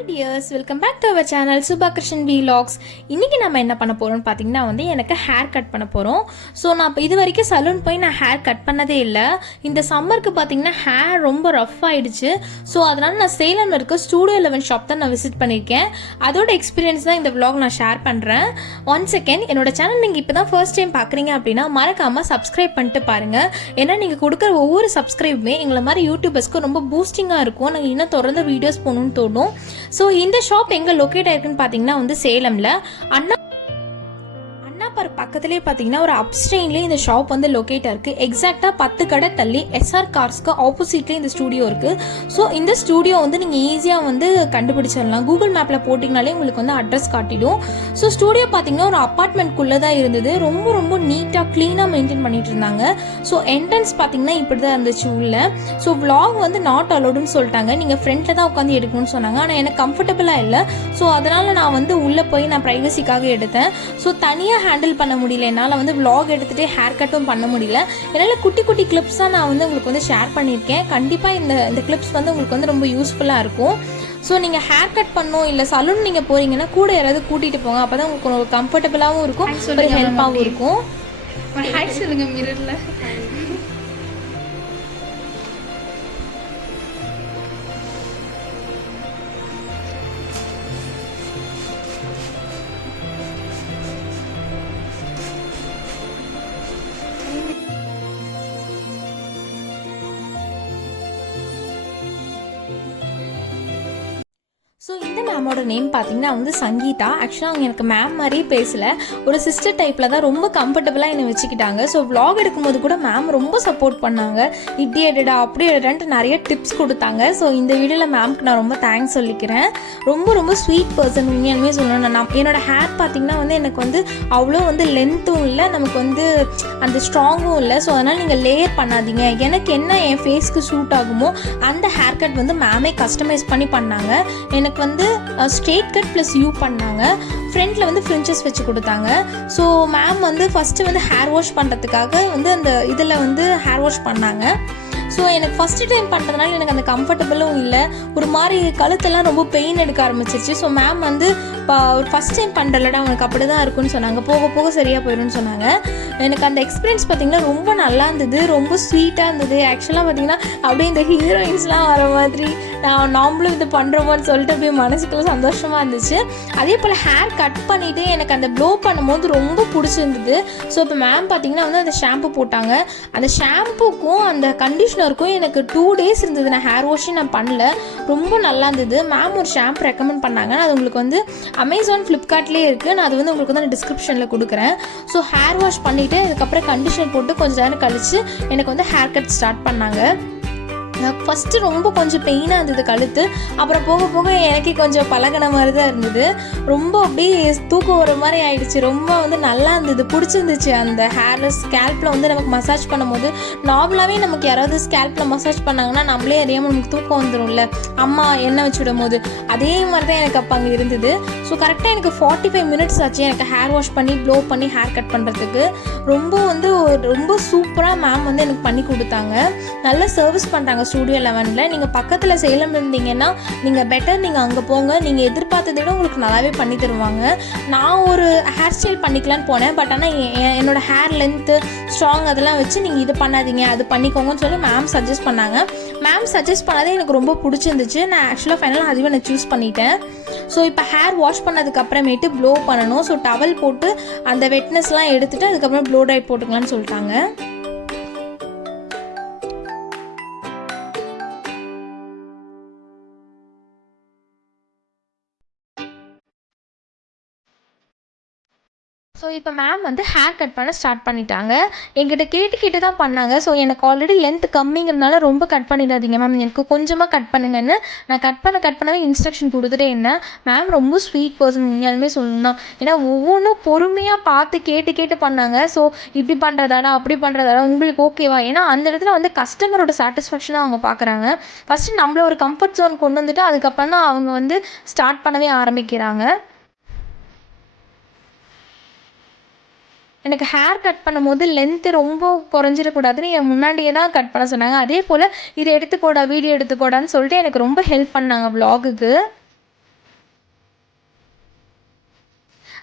Hi dears, welcome back to our channel Subha Krishnan vlogs. இன்றைக்கி நம்ம என்ன பண்ண போகிறோம்னு பார்த்தீங்கன்னா எனக்கு ஹேர் கட் பண்ண போகிறோம். ஸோ நான் இப்போ இது வரைக்கும் சலூன் போய் நான் ஹேர் கட் பண்ணதே இல்லை. இந்த சம்மருக்கு பார்த்தீங்கன்னா ஹேர் ரொம்ப ரஃப் ஆகிடுச்சு. ஸோ அதனால் நான் சேலம் இருக்க ஸ்டூடியோ 11 ஷாப் தான் நான் விசிட் பண்ணியிருக்கேன். அதோட எக்ஸ்பீரியன்ஸ் தான் இந்த விலாக் நான் ஷேர் பண்ணுறேன். ஒன் செகண்ட், என்னோட சேனல் நீங்கள் இப்போ தான் ஃபர்ஸ்ட் டைம் பார்க்குறீங்க அப்படின்னா மறக்காமல் சப்ஸ்கிரைப் பண்ணிட்டு பாருங்கள். ஏன்னா நீங்கள் கொடுக்குற ஒவ்வொரு சப்ஸ்கிரைபுமே எங்களை மாதிரி யூடியூபர்ஸ்க்கு ரொம்ப பூஸ்டிங்காக இருக்கும். நாங்கள் இன்னும் தொடர்ந்து வீடியோஸ் போகணுன்னு தோணும். ஸோ இந்த ஷாப் எங்கே லொக்கேட் ஆயிருக்குன்னு பார்த்தீங்கன்னா சேலமில் பக்கத்துலேயே பார்த்தீங்கன்னா ஒரு அப்ஸ்ட்ரெயின்லேயே இந்த ஷாப் லொக்கேட் ஆயிருக்கு. எக்ஸாக்டாக 10 கடை தள்ளி எஸ்ஆர் கார்ஸ்க்கு ஆப்போசிட்லேயே இந்த ஸ்டூடியோ இருக்குது. ஸோ இந்த ஸ்டூடியோ நீங்கள் ஈஸியாக கண்டுபிடிச்சிடலாம். கூகுள் மேப்பில் போட்டிங்கனாலே உங்களுக்கு அட்ரஸ் காட்டிடும். ஸோ ஸ்டூடியோ பார்த்தீங்கன்னா ஒரு அப்பார்ட்மெண்ட்குள்ளே தான் இருந்தது. ரொம்ப ரொம்ப நீட்டாக க்ளீனாக மெயின்டைன் பண்ணிட்டு இருந்தாங்க. ஸோ என்ட்ரன்ஸ் பார்த்தீங்கன்னா இப்படி தான் இருந்துச்சு உள்ள. ஸோ விலாக் நாட் அலோடுன்னு சொல்லிட்டாங்க. நீங்கள் ஃப்ரண்ட்டில் தான் உட்காந்து எடுக்கணும்னு சொன்னாங்க. ஆனால் எனக்கு கம்ஃபர்டபுளாக இல்லை. ஸோ அதனால் நான் உள்ளே போய் நான் ப்ரைவசிக்காக எடுத்தேன். ஸோ தனியாக ஹேண்டில் பண்ண முடியல. என்னால் vlog எடுத்துகிட்டே ஹேர் கட்டும் பண்ண முடியல. என்னால் குட்டி குட்டி கிளிப்ஸ் தான் நான் உங்களுக்கு ஷேர் பண்ணியிருக்கேன். கண்டிப்பாக இந்த கிளிப்ஸ் உங்களுக்கு ரொம்ப யூஸ்ஃபுல்லாக இருக்கும். ஸோ நீங்கள் ஹேர் கட் பண்ணணும் இல்லை சலூன் நீங்கள் போகிறீங்கன்னா கூட யாராவது கூட்டிகிட்டு போங்க. அப்போ தான் உங்களுக்கு ஒரு கம்ஃபர்டபுளாகவும் இருக்கும், ஒரு ஹெல்ப்பாகவும் இருக்கும். ஹாய் சொல்லுங்க மிரரில். ஸோ இந்த மேமோட நேம் பார்த்தீங்கன்னா சங்கீதா. ஆக்சுவலாக அவங்க எனக்கு மேம் மாதிரியே பேசலை, ஒரு சிஸ்டர் டைப்பில் தான் ரொம்ப கம்ஃபர்டபுளாக என்னை வச்சுக்கிட்டாங்க. ஸோ vlog எடுக்கும்போது கூட மேம் ரொம்ப சப்போர்ட் பண்ணாங்க. இப்படி எடுடா அப்படி எடுடான்ட்டு நிறைய டிப்ஸ் கொடுத்தாங்க. ஸோ இந்த வீடியோவில் மேம்க்கு நான் ரொம்ப தேங்க்ஸ் சொல்லிக்கிறேன். ரொம்ப ரொம்ப ஸ்வீட் பர்சன். உண்மையாலுமே சொல்லணும், நான் என்னோடய ஹேர் பார்த்தீங்கன்னா எனக்கு அவ்வளோ லென்த்தும் இல்லை, நமக்கு அந்த ஸ்ட்ராங்கும் இல்லை. ஸோ அதனால் நீங்கள் லேயர் பண்ணாதீங்க. எனக்கு என்ன என் ஃபேஸ்க்கு சூட் ஆகுமோ அந்த ஹேர் கட் மேமே கஸ்டமைஸ் பண்ணி பண்ணாங்க. எனக்கு ஸ்ட்ரெயிட் கட் ப்ளஸ் யூ பண்ணாங்க. ஃப்ரண்ட்டில் ஃப்ரிஞ்சஸ் வச்சு கொடுத்தாங்க. So ma'am first hair wash பண்ணுறதுக்காக அந்த இதில் ஹேர் வாஷ் பண்ணாங்க. ஸோ எனக்கு ஃபஸ்ட்டு டைம் பண்ணுறதுனால எனக்கு அந்த கம்ஃபர்டபுளும் இல்லை, ஒரு மாதிரி கழுத்தெல்லாம் ரொம்ப பெயின் எடுக்க ஆரம்பிச்சிருச்சு. ஸோ மேம் இப்போ ஃபஸ்ட் டைம் பண்ணுறலடா உனக்கு அப்படி தான் இருக்குன்னு சொன்னாங்க, போக போக சரியாக போயிடும்னு சொன்னாங்க. எனக்கு அந்த எக்ஸ்பீரியன்ஸ் பார்த்திங்கன்னா ரொம்ப நல்லா இருந்தது, ரொம்ப ஸ்வீட்டாக இருந்தது. ஆக்சுவலாக பார்த்திங்கன்னா அப்படியே இந்த ஹீரோயின்ஸ்லாம் வர மாதிரி நாமளும் இது பண்ணுறோமோன்னு சொல்லிட்டு அப்படியே மனசுக்குள்ள சந்தோஷமாக இருந்துச்சு. அதே போல் ஹேர் கட் பண்ணிவிட்டு எனக்கு அந்த ப்ளோ பண்ணும்போது ரொம்ப பிடிச்சிருந்தது. ஸோ இப்போ மேம் பார்த்திங்கன்னா அந்த ஷாம்பு போட்டாங்க. அந்த ஷாம்புக்கும் அந்த கண்டிஷ்னருக்கும் எனக்கு 2 days இருந்தது. நான் ஹேர் வாஷும் நான் பண்ணல, ரொம்ப நல்லா இருந்தது. மேம் ஒரு ஷாம்பு ரெக்கமெண்ட் பண்ணாங்க. அது உங்களுக்கு அமேசான் ஃப்ளிப்கார்ட்லேயே இருக்குது. நான் அது உங்களுக்கு நான் டிஸ்கிரிப்ஷனில் கொடுக்குறேன். ஸோ ஹேர் வாஷ் பண்ணிவிட்டு அதுக்கப்புறம் கண்டிஷனர் போட்டு கொஞ்சம் நேரம் கழித்து எனக்கு ஹேர் கட் ஸ்டார்ட் பண்ணாங்க. ஃபஸ்ட்டு ரொம்ப கொஞ்சம் பெயினாக இருந்தது கழுத்து. அப்புறம் போக போக எனக்கே கொஞ்சம் பழகின மாதிரி தான் இருந்தது. ரொம்ப அப்படியே தூக்கம் வர மாதிரி ஆயிடுச்சு. ரொம்ப நல்லா இருந்தது, பிடிச்சிருந்துச்சு. அந்த ஹேர் ஸ்கேல்பில் நமக்கு மசாஜ் பண்ணும்போது நார்மலாகவே நமக்கு யாராவது ஸ்கேல்பில் மசாஜ் பண்ணாங்கன்னா நம்மளே அறியாமல் நமக்கு தூக்கம் வந்துடும்ல, அம்மா எண்ணெய் வச்சு விடும் போது. அதே மாதிரி தான் எனக்கு அப்போ அங்கே இருந்தது. ஸோ கரெக்டாக எனக்கு 45 minutes ஆச்சு எனக்கு ஹேர் வாஷ் பண்ணி ப்ளோ பண்ணி ஹேர் கட் பண்ணுறதுக்கு. ரொம்ப ரொம்ப சூப்பராக மேம் எனக்கு பண்ணி கொடுத்தாங்க. நல்லா சர்வீஸ் பண்ணுறாங்க ஸ்டூடியோ 11. நீங்கள் பக்கத்தில் சேலம் இருந்தீங்கன்னா நீங்கள் பெட்டர் நீங்கள் அங்கே போங்க. நீங்கள் எதிர்பார்த்ததை விட உங்களுக்கு நல்லாவே பண்ணி தருவாங்க. நான் ஒரு ஹேர் ஸ்டைல் பண்ணிக்கலான்னு போனேன். பட் ஆனால் என்னோடய ஹேர் லென்த்து ஸ்ட்ராங் அதெல்லாம் வச்சு நீங்கள் இது பண்ணாதீங்க அது பண்ணிக்கோங்கன்னு சொல்லி மேம் சஜஸ்ட் பண்ணாங்க. மேம் சஜஸ்ட் பண்ணதே எனக்கு ரொம்ப பிடிச்சிருந்துச்சு. நான் ஆக்சுவலாக ஃபைனலாக அதுவே நான் சூஸ் பண்ணிட்டேன். ஸோ இப்போ ஹேர் வாஷ் பண்ணதுக்கு அப்புறமேட்டு ப்ளோ பண்ணணும். ஸோ டவல் போட்டு அந்த வெட்னஸ்லாம் எடுத்துகிட்டு அதுக்கப்புறம் ப்ளோ ட்ரை போட்டுக்கலான்னு சொல்லிட்டாங்க. ஸோ இப்போ மேம் ஹேர் கட் பண்ண ஸ்டார்ட் பண்ணிட்டாங்க. என்கிட்ட கேட்டு தான் பண்ணாங்க. ஸோ எனக்கு ஆல்ரெடி லென்த் கம்மிங்கிறதுனால ரொம்ப கட் பண்ணிடாதீங்க மேம், எனக்கு கொஞ்சமாக கட் பண்ணுங்கன்னு நான் கட் பண்ணவே இன்ஸ்ட்ரக்ஷன் கொடுத்துட்டே இருந்தேன். மேம் ரொம்ப ஸ்வீட் பர்சன் உண்மையாலுமே சொல்லணும். ஏன்னா ஒவ்வொன்றும் பொறுமையாக பார்த்து கேட்டு பண்ணாங்க. ஸோ இப்படி பண்ணுறதாடா அப்படி பண்ணுறதாடா உங்களுக்கு ஓகேவா, ஏன்னா அந்த இடத்துல கஸ்டமரோட சாட்டிஸ்ஃபேக்ஷனாக அவங்க பார்க்குறாங்க. ஃபஸ்ட்டு நம்மள ஒரு கம்ஃபர்ட் ஜோன் கொண்டு வந்துட்டு அதுக்கப்புறம் தான் அவங்க ஸ்டார்ட் பண்ணவே ஆரம்பிக்கிறாங்க. எனக்கு ஹேர் கட் பண்ணும்போது லென்த்து ரொம்ப குறைஞ்சிடக்கூடாதுன்னு என் முன்னாடியே தான் கட் பண்ண சொன்னாங்க. அதே போல் இதை எடுத்துக்கோடா வீடியோ எடுத்துக்கோடான்னு சொல்லிட்டு எனக்கு ரொம்ப ஹெல்ப் பண்ணாங்க வ்ளாகுக்கு.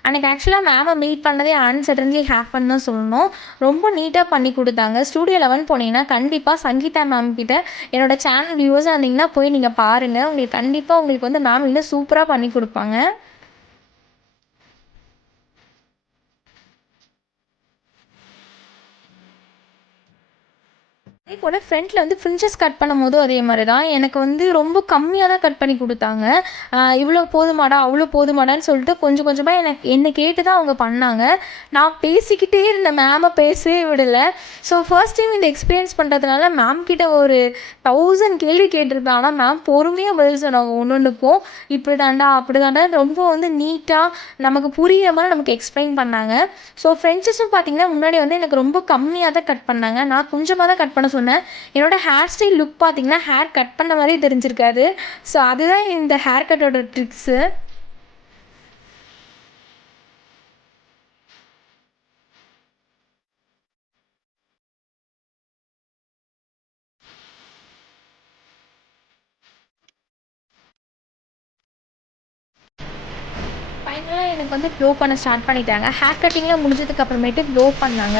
அன்றைக்கி ஆக்சுவலாக மேமை மீட் பண்ணதே அன்சர்டன்லி ஹேப்பன் தான் சொல்லணும். ரொம்ப நீட்டாக பண்ணி கொடுத்தாங்க. ஸ்டூடியோ 11 போனீங்கன்னா கண்டிப்பாக சங்கீதா மேம் கிட்ட என்னோடய சேனல் வியூவர்ஸாக இருந்தீங்கன்னா போய் நீங்கள் பாருங்கள். உங்களுக்கு கண்டிப்பாக உங்களுக்கு வந்து மேம் இன்னும் சூப்பராக பண்ணி கொடுப்பாங்க. அதே போல் ஃப்ரண்ட்டில் வந்து ஃப்ரின்சஸ் கட் பண்ணும்போதும் அதே மாதிரி தான் எனக்கு வந்து ரொம்ப கம்மியாக தான் கட் பண்ணி கொடுத்தாங்க. இவ்வளோ போதுமாடா அவ்வளோ போதுமாடான்னு சொல்லிட்டு கொஞ்சம் கொஞ்சமாக என்னை கேட்டு தான் அவங்க பண்ணாங்க. நான் பேசிக்கிட்டே இருந்தேன், மேமை பேசவே விடலை. ஸோ ஃபர்ஸ்ட் டைம் இந்த எக்ஸ்பீரியன்ஸ் பண்ணுறதுனால மேம் கிட்ட ஒரு 1000 கேள்வி கேட்டிருப்பேன். ஆனால் மேம் பொறுமையாக பதில் சொன்னாங்க ஒன்றுக்கும். இப்படி தாண்டா அப்படி தாண்டா ரொம்ப வந்து நீட்டாக நமக்கு புரியிற மாதிரி நமக்கு எக்ஸ்பிளைன் பண்ணாங்க. ஸோ ஃப்ரெண்ட்ஸஸும் பார்த்திங்கன்னா முன்னாடி வந்து எனக்கு ரொம்ப கம்மியாக தான் கட் பண்ணாங்க. நான் கொஞ்சமாக தான் கட் பண்ண சொன்னேன். என்னோடய ஹேர் ஸ்டைல் லுக் பார்த்திங்கன்னா ஹேர் கட் பண்ண மாதிரியே தெரிஞ்சிருக்காது. ஸோ அதுதான் இந்த ஹேர் கட்டோட ட்ரிக்ஸு. ஃபைனலாக எனக்கு வந்து க்ளோ பண்ண ஸ்டார்ட் பண்ணிட்டாங்க. ஹேர் கட்டிங்லாம் முடிஞ்சதுக்கு அப்புறமேட்டு க்ளோ பண்ணாங்க.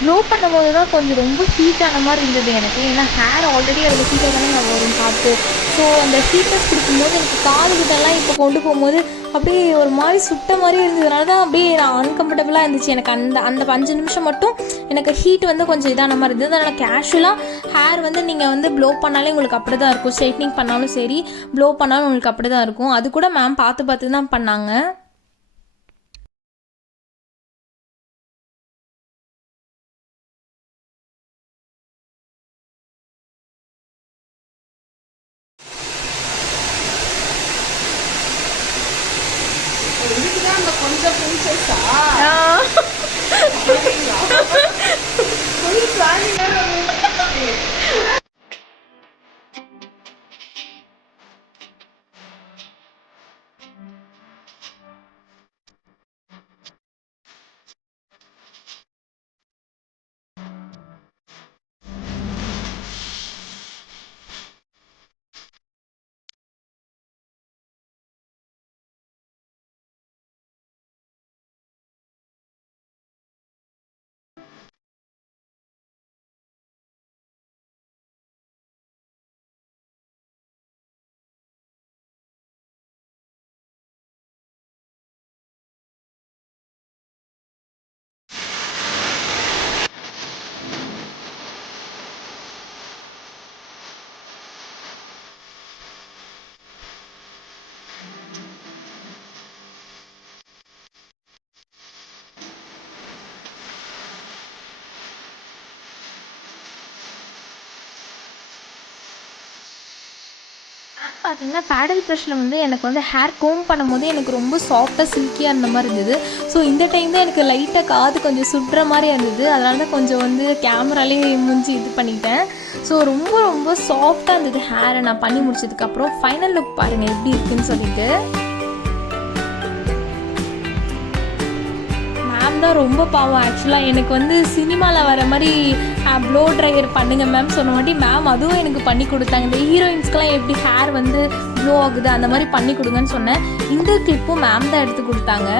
க்ளோ பண்ணும்போது தான் கொஞ்சம் ரொம்ப ஹீட் ஆன மாதிரி இருந்தது எனக்கு. ஏன்னா ஹேர் ஆல்ரெடி அதில் ஹீட்டாக தானே வரும் காற்று. ஸோ அந்த ஹீட்னஸ் கொடுக்கும்போது எனக்கு காது கிட்டலாம் இப்போ கொண்டு போகும்போது அப்படியே ஒரு மாதிரி சுட்ட மாதிரி இருந்ததுனால தான் அப்படியே நான் அன்கம்ஃபர்டபுளாக இருந்துச்சு எனக்கு. அந்த அந்த 5 நிமிஷம் மட்டும் எனக்கு ஹீட் வந்து கொஞ்சம் இதான மாதிரி இருந்தது. அதனால் கேஷுவலாக ஹேர் வந்து நீங்கள் வந்து ப்ளோ பண்ணாலே உங்களுக்கு அப்படி தான் இருக்கும். ஸ்ட்ரைட்னிங் பண்ணாலும் சரி, ப்ளோ பண்ணாலும் உங்களுக்கு அப்படி தான் இருக்கும். அது கூட மேம் பார்த்து பார்த்து தான் பண்ணாங்க. இதுக்குதான் அந்த கொஞ்சம் பிரின்சஸா ஃபுல் பிளானிங். பார்த்தீங்கன்னா பேடல் ப்ரஷில் வந்து எனக்கு வந்து ஹேர் கோம் பண்ணும்போது எனக்கு ரொம்ப சாஃப்டாக சில்கியாக இருந்த மாதிரி இருந்தது. ஸோ இந்த டைம் தான் எனக்கு லைட்டாக காது கொஞ்சம் சுடுற மாதிரி இருந்தது. அதனால தான் கொஞ்சம் வந்து கேமராலே முடிஞ்சு இது பண்ணிட்டேன். ஸோ ரொம்ப ரொம்ப சாஃப்டாக இருந்தது ஹேரை நான் பண்ணி முடிச்சதுக்கப்புறம். ஃபைனல் லுக் பாருங்கள் எப்படி இருக்குதுன்னு சொல்லிட்டு. மேம் தான் ரொம்ப பாவம். ஆக்சுவலாக எனக்கு வந்து சினிமாவில் வர மாதிரி ப்ளோ ட்ரையர் பண்ணுங்கள் மேம் சொன்ன மாட்டி மேம் அதுவும் எனக்கு பண்ணி கொடுத்தாங்க. இந்த ஹீரோயின்ஸ்க்கெலாம் எப்படி ஹேர் வந்து ப்ளோ ஆகுது அந்த மாதிரி பண்ணி கொடுங்கன்னு சொன்னேன். இந்த கிளிப்பும் மேம் தான் எடுத்து கொடுத்தாங்க.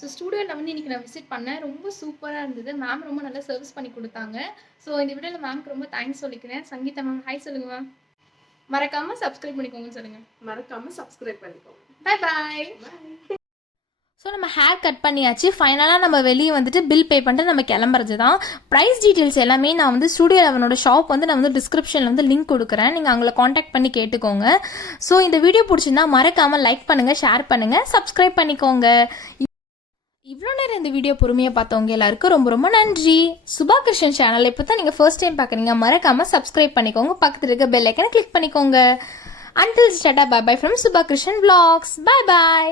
ஸோ ஸ்டூடியோவில் வந்து இன்றைக்கி நான் விசிட் பண்ணேன். ரொம்ப சூப்பராக இருந்தது. மேம் ரொம்ப நல்லா சர்வீஸ் பண்ணி கொடுத்தாங்க. ஸோ இந்த வீடியோவில் மேம்க்கு ரொம்ப தேங்க்ஸ் சொல்லிக்கிறேன். சங்கீதா மேம் ஹாய் சொல்லுங்கள் மேம். மறக்காமல் சப்ஸ்கிரைப் பண்ணிக்கோங்கன்னு சொல்லுங்கள். மறக்காமல் சப்ஸ்கிரைப் பண்ணிக்கோங்க. பாய் பாய். ஸோ நம்ம ஹேர் கட் பண்ணியாச்சு. ஃபைனலாக நம்ம வெளியே வந்துட்டு பில் பே பண்ணிட்டு நம்ம கிளம்புறது தான். ப்ரைஸ் டீட்டெயில்ஸ் எல்லாமே நான் வந்து ஸ்டூடியோ 11ஓட ஷாப் வந்து நான் வந்து டிஸ்கிரிப்ஷனில் வந்து லிங்க் கொடுக்குறேன். நீங்கள் அவங்கள காண்டாக்ட் பண்ணி கேட்டுக்கோங்க. ஸோ இந்த வீடியோ பிடிச்சிருந்தா மறக்காமல் லைக் பண்ணுங்கள், ஷேர் பண்ணுங்கள், சப்ஸ்கிரைப் பண்ணிக்கோங்க. இவ்வளோ நேரம் இந்த வீடியோ பொறுமையாக பார்த்தவங்க எல்லாருக்கும் ரொம்ப ரொம்ப நன்றி. சுபா கிருஷ்ணன் சேனல் இப்போ தான் நீங்கள் ஃபர்ஸ்ட் டைம் பார்க்குறீங்க, மறக்காமல் சப்ஸ்கிரைப் பண்ணிக்கோங்க. பக்கத்தில் இருக்க பெல் ஐக்கனை கிளிக் பண்ணிக்கோங்க. Until start, bye bye from Subha Krishan Vlogs. Bye bye.